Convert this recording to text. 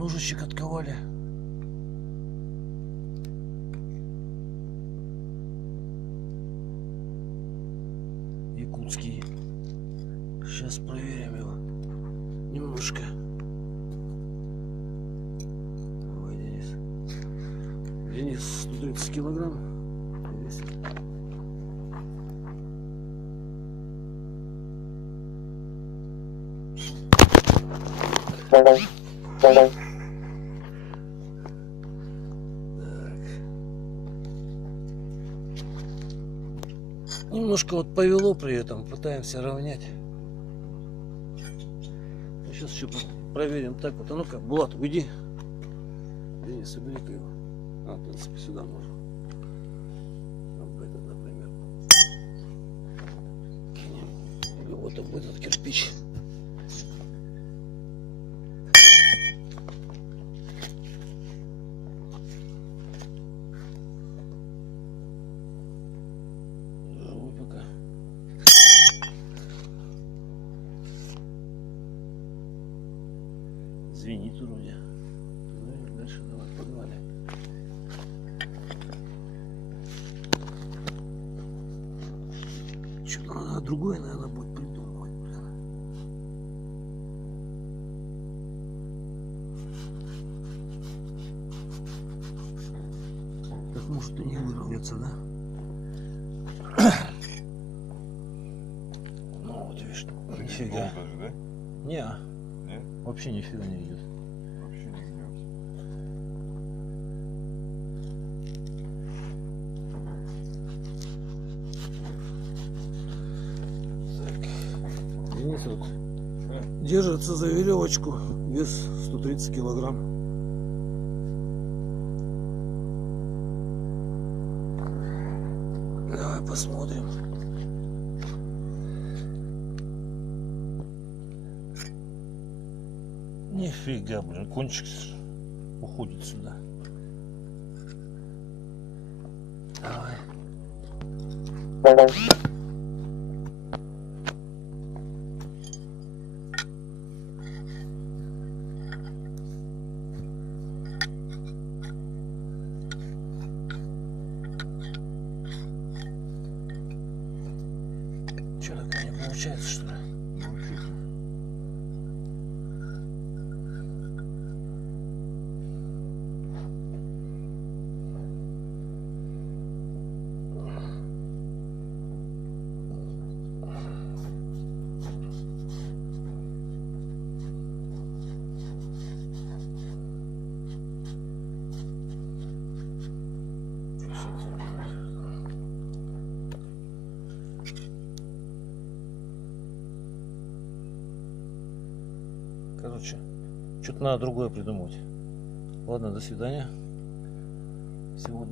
Ножичек отковали. Якутский. Сейчас проверим его немножко. Давай, Денис. Денис 130 килограмм весит. Так. Немножко вот повело при этом, пытаемся равнять. Сейчас еще проверим так вот. А ну-ка, Булат, уйди. Денис, собери-ка его. А, в принципе, сюда можно. Там этот, например. Кинем. Или вот об этот кирпич. Живой пока. Звенит вроде. Ну и дальше давай, погнали. Что-то надо другое, наверное, будет придумывать. Так может и не выровняться, да? Ну вот видишь, нифига. Даже, да? Не, Нет? вообще нифига не идет. Вообще не идет. Денис вот держится за веревочку, вес 130 килограмм. Давай посмотрим. Нифига, блин, кончик уходит сюда. Давай. Что, так не получается, что ли? Короче, что-то надо другое придумать. Ладно, до свидания. Сегодня